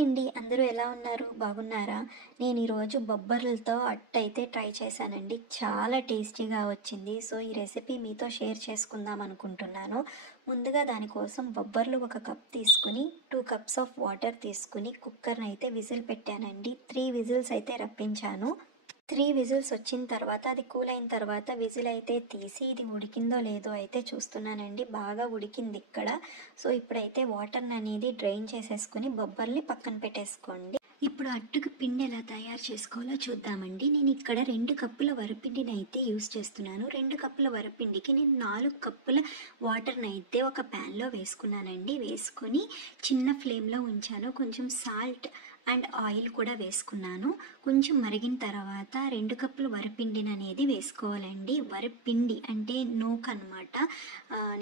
Hi అండి. అందరూ ఎలా ఉన్నారు? బాగున్నారా? నేను ఈరోజు బొబ్బర్లతో అట్టయితే ట్రై చేశానండి. చాలా టేస్టీగా వచ్చింది. సో, ఈ రెసిపీ మీతో షేర్ చేసుకుందాం అనుకుంటున్నాను. ముందుగా దానికోసం బొబ్బర్లు ఒక కప్ తీసుకుని, 2 కప్స్ ఆఫ్ వాటర్ తీసుకుని కుక్కర్‌ని అయితే విజిల్ పెట్టానండి. 3 విజిల్స్ అయితే రప్పించాను. 3 విజిల్స్ వచ్చిన తర్వాత అది కూల్ అయిన తర్వాత విజిల్ అయితే తీసి ఇది ఉడికిందో లేదో అయితే చూస్తున్నానండి. బాగా ఉడికింది ఇక్కడ. సో, ఇప్పుడైతే వాటర్‌ని అనేది డ్రైన్ చేసేసుకొని బొబ్బర్లని పక్కన పెట్టేసుకోండి. ఇప్పుడు అట్టుకు పిండి ఎలా తయారు చేసుకోవాలో చూద్దామండి. నేను ఇక్కడ 2 కప్పుల వరిపిండిని అయితే యూస్ చేస్తున్నాను. 2 కప్పుల వరిపిండికి నేను 4 కప్పుల వాటర్‌ని అయితే ఒక ప్యాన్‌లో వేసుకున్నానండి. వేసుకొని చిన్న ఫ్లేమ్‌లో ఉంచాను. కొంచెం సాల్ట్ అండ్ ఆయిల్ కూడా వేసుకున్నాను. కొంచెం మరిగిన తర్వాత 2 కప్పుల వరిపిండిని అనేది వేసుకోవాలండి. వరిపిండి అంటే నూక అనమాట.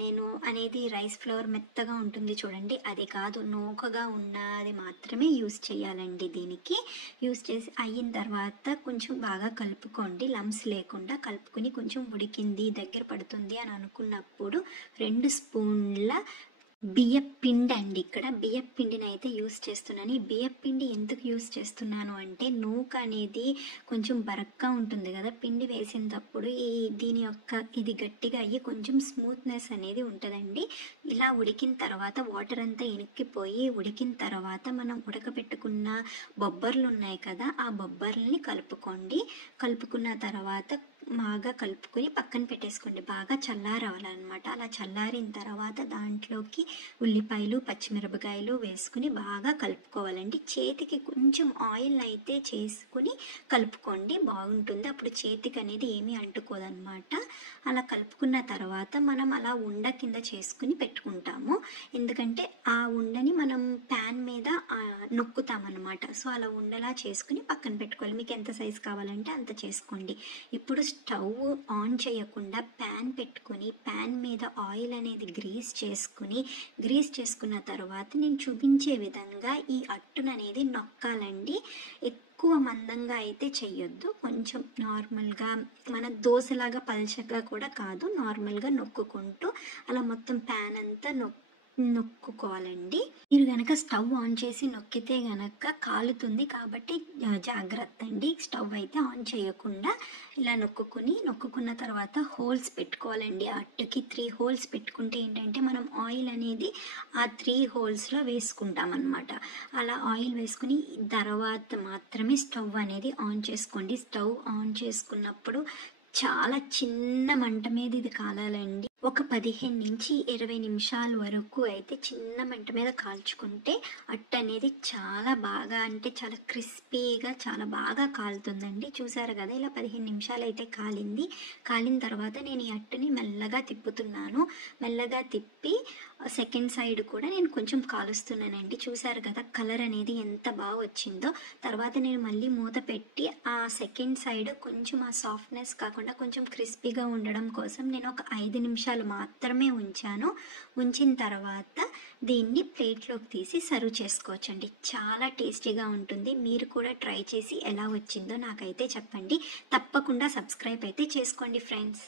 నేను అనేది రైస్ ఫ్లోర్ మెత్తగా ఉంటుంది చూడండి, అది కాదు, నూకగా ఉన్నది మాత్రమే యూస్ చేయాలండి. దీనికి యూస్ చేసి అయిన తర్వాత కొంచెం బాగా కలుపుకోండి. లమ్స్ లేకుండా కలుపుకొని కొంచెం ఉడికింది దగ్గర పడుతుంది అని అనుకున్నప్పుడు 2 స్పూన్ల బియ్యపిండి అండి. ఇక్కడ బియ్యపిండిని అయితే యూస్ చేస్తున్నాను. ఈ బియ్యపిండి ఎందుకు యూస్ చేస్తున్నాను అంటే నూక అనేది కొంచెం బరక్గా ఉంటుంది కదా, పిండి వేసినప్పుడు దీని యొక్క ఇది గట్టిగా అయ్యి కొంచెం స్మూత్నెస్ అనేది ఉంటుందండి. ఇలా ఉడికిన తర్వాత వాటర్ అంతా ఇనుక్కిపోయి ఉడికిన తర్వాత మనం ఉడకబెట్టుకున్న బొబ్బర్లు ఉన్నాయి కదా, ఆ బొబ్బర్లని కలుపుకోండి. కలుపుకున్న తర్వాత బాగా కలుపుకొని పక్కన పెట్టేసుకోండి. బాగా చల్లారవాలన్నమాట. అలా చల్లారిన తర్వాత దాంట్లోకి ఉల్లిపాయలు పచ్చిమిరపకాయలు వేసుకుని బాగా కలుపుకోవాలండి. చేతికి కొంచెం ఆయిల్ అయితే చేసుకుని కలుపుకోండి, బాగుంటుంది. అప్పుడు చేతికి అనేది ఏమీ అంటుకోదన్నమాట. అలా కలుపుకున్న తర్వాత మనం అలా ఉండ కింద చేసుకుని పెట్టుకుంటాము. ఎందుకంటే ఆ ఉండని మనం ప్యాన్ మీద నొక్కుతామన్నమాట. సో అలా ఉండలా చేసుకుని పక్కన పెట్టుకోవాలి. మీకు ఎంత సైజు కావాలంటే అంత చేసుకోండి. ఇప్పుడు స్టవ్ ఆన్ చేయకుండా ప్యాన్ పెట్టుకొని ప్యాన్ మీద ఆయిల్ అనేది గ్రీస్ చేసుకున్న తర్వాత నేను చూపించే విధంగా ఈ అట్టును అనేది నొక్కాలండి. ఎక్కువ మందంగా అయితే చెయ్యొద్దు. కొంచెం నార్మల్గా మన దోశలాగా పల్చగా కూడా కాదు, నార్మల్గా నొక్కుకుంటూ అలా మొత్తం ప్యాన్ అంతా నొక్కుకోవాలండి. మీరు గనక స్టవ్ ఆన్ చేసి నొక్కితే గనక కాలుతుంది, కాబట్టి జాగ్రత్త అండి. స్టవ్ అయితే ఆన్ చేయకుండా ఇలా నొక్కుకున్న తర్వాత హోల్స్ పెట్టుకోవాలండి. ఆ అట్టుకి 3 హోల్స్ పెట్టుకుంటే ఏంటంటే మనం ఆయిల్ అనేది ఆ 3 హోల్స్లో వేసుకుంటాం అన్నమాట. అలా ఆయిల్ వేసుకుని తర్వాత మాత్రమే స్టవ్ అనేది ఆన్ చేసుకోండి. స్టవ్ ఆన్ చేసుకున్నప్పుడు చాలా చిన్న మంట మీద ఇది కాలాలండి. ఒక 15 నుంచి 20 నిమిషాల వరకు అయితే చిన్న మంట మీద కాల్చుకుంటే అట్టు అనేది చాలా బాగా, అంటే చాలా క్రిస్పీగా చాలా బాగా కాలుతుందండి. చూసారు కదా, ఇలా 15 నిమిషాలు అయితే కాలిన తర్వాత నేను ఈ అట్టుని మెల్లగా తిప్పుతున్నాను. మెల్లగా తిప్పి సెకండ్ సైడ్ కూడా నేను కొంచెం కాలుస్తున్నానండి. చూసారు కదా కలర్ అనేది ఎంత బాగా వచ్చిందో. తర్వాత నేను మళ్ళీ మూత పెట్టి ఆ సెకండ్ సైడ్ కొంచెం ఆ సాఫ్ట్నెస్ కాకుండా కొంచెం క్రిస్పీగా ఉండడం కోసం నేను ఒక 5 నిమిషాలు మాత్రమే ఉంచాను. ఉంచిన తర్వాత దీన్ని ప్లేట్లోకి తీసి సర్వ్ చేసుకోవచ్చండి. చాలా టేస్టీగా ఉంటుంది. మీరు కూడా ట్రై చేసి ఎలా వచ్చిందో నాకైతే చెప్పండి. తప్పకుండా సబ్స్క్రైబ్ అయితే చేసుకోండి ఫ్రెండ్స్.